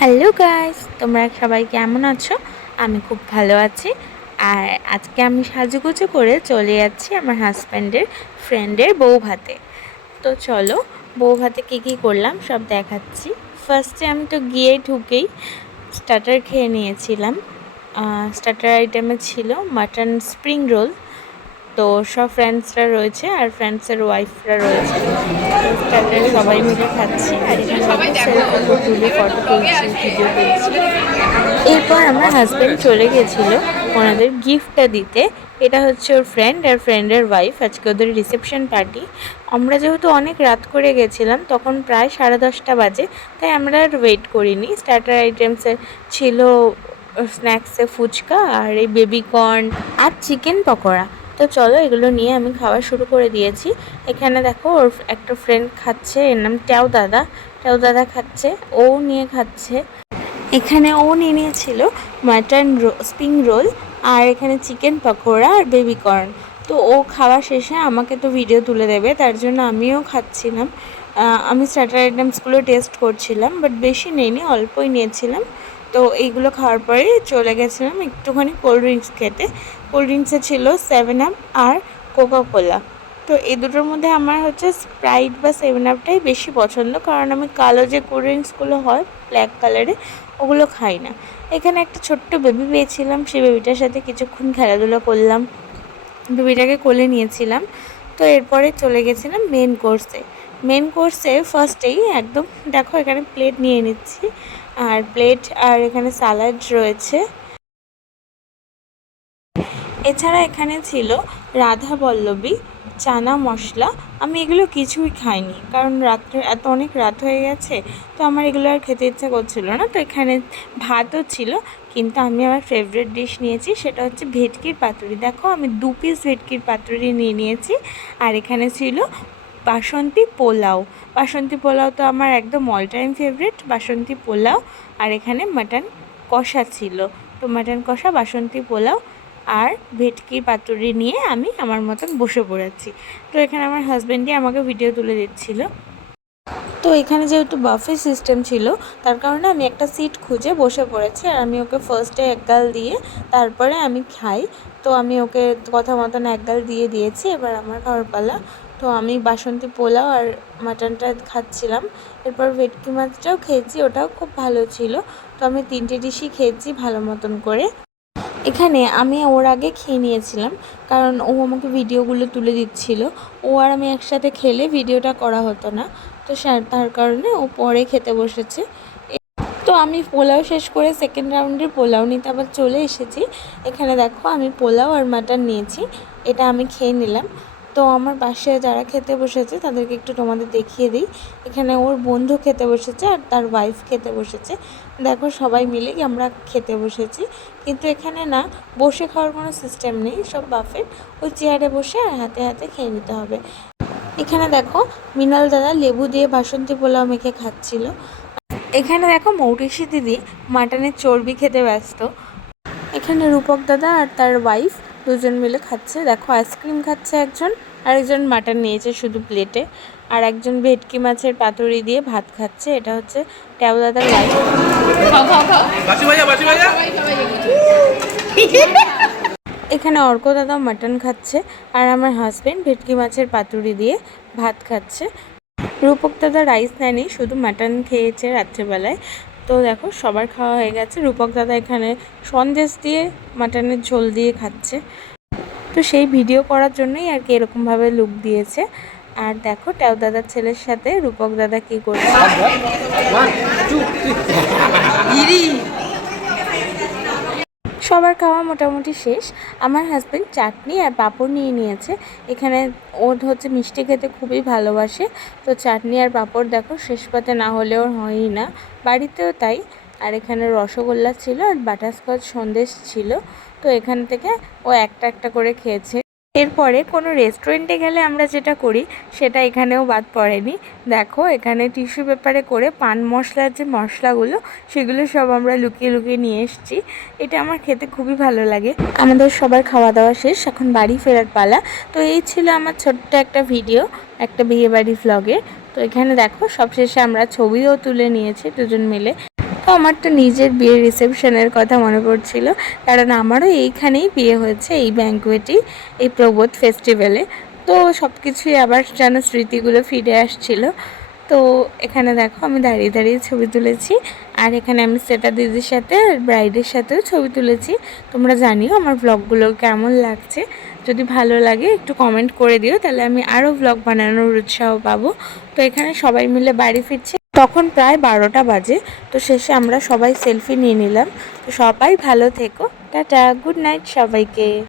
Hello guys, তোমরা সবাই কেমন আছো? আমি খুব ভালো আছি। আর আজকে আমি সাজুগুজু করে চলে যাচ্ছি আমার হাজব্যান্ডের ফ্রেন্ডের বউ ভাতে তো চলো বউ ভাতে কী কী করলাম সব দেখাচ্ছি। ফার্স্টে আমি তো গিয়ে ঢুকেই স্টার্টার খেয়ে নিয়েছিলাম। স্টার্টার আইটেমে ছিল মাটন স্প্রিং রোল তো সব ফ্রেন্ডসরা রয়েছে আর ফ্রেন্ডসের ওয়াইফরা রয়েছে। স্টার্টার সবাই মিলে খাচ্ছি আর এখানে তুলে ফটো তুলছি ভিডিও তুলছি। এরপর আমার হাজব্যান্ড চলে গেছিল ওনাদের গিফটটা দিতে। এটা হচ্ছে ওর ফ্রেন্ড আর ফ্রেন্ডের ওয়াইফ আজকে ওদের রিসেপশন পার্টি আমরা যেহেতু অনেক রাত করে গেছিলাম তখন প্রায় সাড়ে দশটা বাজে তাই আমরা আর ওয়েট করিনি। স্টার্টার আইটেমসে ছিল স্ন্যাক্সে ফুচকা আর এই বেবিকর্ন আর চিকেন পকোড়া। তো চলো এগুলো নিয়ে আমি খাওয়া শুরু করে দিয়েছি। এখানে দেখো ওর একটা ফ্রেন্ড খাচ্ছে, এর নাম ট্যাও দাদা। ট্যাও দাদা খাচ্ছে, ও নিয়ে খাচ্ছে। এখানে ও নিয়ে নিয়েছিল মাটন স্প্রিং রোল আর এখানে চিকেন পকোড়া আর বেবি কর্ন তো ও খাওয়া শেষে আমাকে তো ভিডিও তুলে দেবে, তার জন্য আমিও খাচ্ছিলাম। আমি স্টার্টার আইটেমসগুলো টেস্ট করছিলাম বাট বেশি নেইনি, অল্পই নিয়েছিলাম। তো এইগুলো খাওয়ার পরে চলে গেছিলাম একটুখানি কোল্ড ড্রিঙ্কস খেতে। কোল্ড ড্রিঙ্কসে ছিল সেভেন আপ আর কোকা কোলা তো এই দুটোর মধ্যে আমার হচ্ছে স্প্রাইট বা সেভেন আপটাই বেশি পছন্দ, কারণ আমি কালো যে কোল্ড ড্রিঙ্কসগুলো হয় ব্ল্যাক কালারে, ওগুলো খাই না। এখানে একটা ছোট্ট বেবি পেয়েছিলাম, সেই বেবিটার সাথে কিছুক্ষণ খেলাধুলা করলাম। বেবিটাকে কোলে নিয়েছিলাম, তো এরপরে চলে গেছিলাম মেন কোর্সে মেন কোর্সে ফার্স্টেই একদম, দেখো এখানে প্লেট নিয়ে নিচ্ছি, আর প্লেট আর এখানে স্যালাড রয়েছে। এছাড়া এখানে ছিল রাধা বল্লবী, চানা মশলা। আমি এগুলো কিছুই খাইনি, কারণ রাত্রে এত অনেক রাত হয়ে গেছে, তো আমার এগুলো আর খেতে ইচ্ছা করছিল না। তো এখানে ভাতও ছিল, কিন্তু আমি আমার ফেভারিট ডিশ নিয়েছি, সেটা হচ্ছে ভেটকির পাতুরি। দেখো, আমি দু পিস ভেটকির পাতুরি নিয়ে নিয়েছি, আর এখানে ছিল বাসন্তী পোলাও। বাসন্তী পোলাও তো আমার একদম all time favourite Basanti pulao, আর এখানে মাটন কষা ছিল। তো মাটন কষা, বাসন্তী পোলাও আর ভেটকির পাতুরি নিয়ে আমি আমার মতন বসে পড়েছি। তো এখানে আমার হাজব্যান্ডই আমাকে ভিডিও তুলে দিচ্ছিল। তো এখানে যেহেতু বাফে সিস্টেম ছিল, তার কারণে আমি একটা সিট খুঁজে বসে পড়েছি আর আমি ওকে ফার্স্টে একগাল দিয়ে তারপরে আমি খাই। তো আমি ওকে কথা মতন একগাল দিয়ে দিয়েছি, এবার আমার খাওয়ার পালা তো আমি বাসন্তী পোলাও আর মাটনটা খাচ্ছিলাম। এরপর ভেটকি মাছটাও খেয়েছি, ওটাও খুব ভালো ছিল। তো আমি তিনটে ডিশই খেয়েছি ভালো মতন করে। এখানে আমি ওর আগে খেয়ে নিয়েছিলাম, কারণ ও আমাকে ভিডিওগুলো তুলে দিচ্ছিল। ও আর আমি একসাথে খেলে ভিডিওটা করা হতো না, তো তার কারণে ও পরে খেতে বসেছে। তো আমি পোলাও শেষ করে সেকেন্ড রাউন্ডের পোলাও নিতে আবার চলে এসেছি। এখানে দেখো আমি পোলাও আর মাটন নিয়েছি, এটা আমি খেয়ে নিলাম। তো আমার পাশে যারা খেতে বসেছে, তাদেরকে একটু তোমাদের দেখিয়ে দিই। এখানে ওর বন্ধু খেতে বসেছে আর তার ওয়াইফ খেতে বসেছে। দেখো সবাই মিলে আমরা খেতে বসেছি। কিন্তু এখানে না, বসে খাওয়ার কোনো সিস্টেম নেই, সব বাফেট ওই চেয়ারে বসে আর হাতে হাতে খেয়ে নিতে হবে। এখানে দেখো, মিনাল দাদা লেবু দিয়ে বাসন্তী পোলাও মেখে খাচ্ছিল। এখানে দেখো মৌরিষি দিদি মাটনের চর্বি খেতে ব্যস্ত। এখানে রূপক দাদা আর তার ওয়াইফ দুজন মিলে খাচ্ছে। দেখো আইসক্রিম খাচ্ছে একজন আরেকজন মাটন নিয়েছে শুধু প্লেটে। আর একজন ভেটকি মাছের পাতুরি দিয়ে ভাত খাচ্ছে। এটা হচ্ছে ট্যাও দাদার ওয়াইফ এখানে অর্ক দাদা মাটন খাচ্ছে আর আমার হাজব্যান্ড ভেটকি মাছের পাতুরি দিয়ে ভাত খাচ্ছে। রূপক দাদা রাইস নেয়নি শুধু মাটন খেয়েছে রাত্রেবেলায়। তো দেখো সবার খাওয়া হয়ে গেছে। রূপক দাদা এখানে সন্দেশ দিয়ে মাটনের ঝোল দিয়ে খাচ্ছে। তো সেই ভিডিও করার জন্যই আর কি এরকমভাবে লুক দিয়েছে। আর দেখো ট্যাও দাদার ছেলের সাথে রূপক দাদা কি করছে। সবার খাওয়া মোটামুটি শেষ। আমার হাজব্যান্ড চাটনি আর পাঁপড় নিয়ে নিয়েছে। এখানে ওর হচ্ছে মিষ্টি খেতে খুবই ভালোবাসে। তো চাটনি আর পাঁপড় দেখো, শেষ পাতে না হলেও হয়ই না। বাড়িতেও তাই। আর এখানে রসগোল্লা ছিল আর বাটারস্কচ সন্দেশ ছিল। তো এখান থেকে ও একটা একটা করে খেয়েছে। এরপরে কোনো রেস্টুরেন্টে গেলে আমরা যেটা করি, সেটা এখানেও বাদ পড়েনি। দেখো, এখানে টিস্যু পেপারে করে পান মশলার যে মশলাগুলো, সেগুলো সব আমরা লুকিয়ে লুকিয়ে নিয়ে এসেছি। এটা আমার খেতে খুবই ভালো লাগে। আমাদের সবার খাওয়া দাওয়া শেষ, এখন বাড়ি ফেরার পালা। তো এই ছিল আমার ছোট্ট একটা ভিডিও একটা বিয়েবাড়ি ভ্লগে তো এখানে দেখো, সবশেষে আমরা ছবিও তুলে নিয়েছি দুজন মিলে। আমার তো নিজের বিয়ের রিসেপশনের কথা মনে পড়ছিল। কারণ আমারও এইখানেই বিয়ে হয়েছে, এই ব্যাঙ্কুয়েটেই এই প্রবোধ ফেস্টিভ্যালে তো সব কিছুই আবার যেন স্মৃতিগুলো ফিরে আসছিল। তো এখানে দেখো, আমি দাঁড়িয়ে দাঁড়িয়ে ছবি তুলেছি। আর এখানে আমি সেটা দিদির সাথে আর ব্রাইডের সাথেও ছবি তুলেছি। তোমরা জানিও আমার ব্লগগুলো কেমন লাগছে। যদি ভালো লাগে, একটু কমেন্ট করে দিও। তাহলে আমি আরও ব্লগ বানানোর উৎসাহ পাবো। তো এখানে সবাই মিলে বাড়ি ফিরছে। তখন প্রায় বারোটা বাজে, তো শেষে আমরা সবাই সেলফি নিয়ে নিলাম। তো সবাই ভালো থেকো। টাটা, গুড নাইট সবাইকে।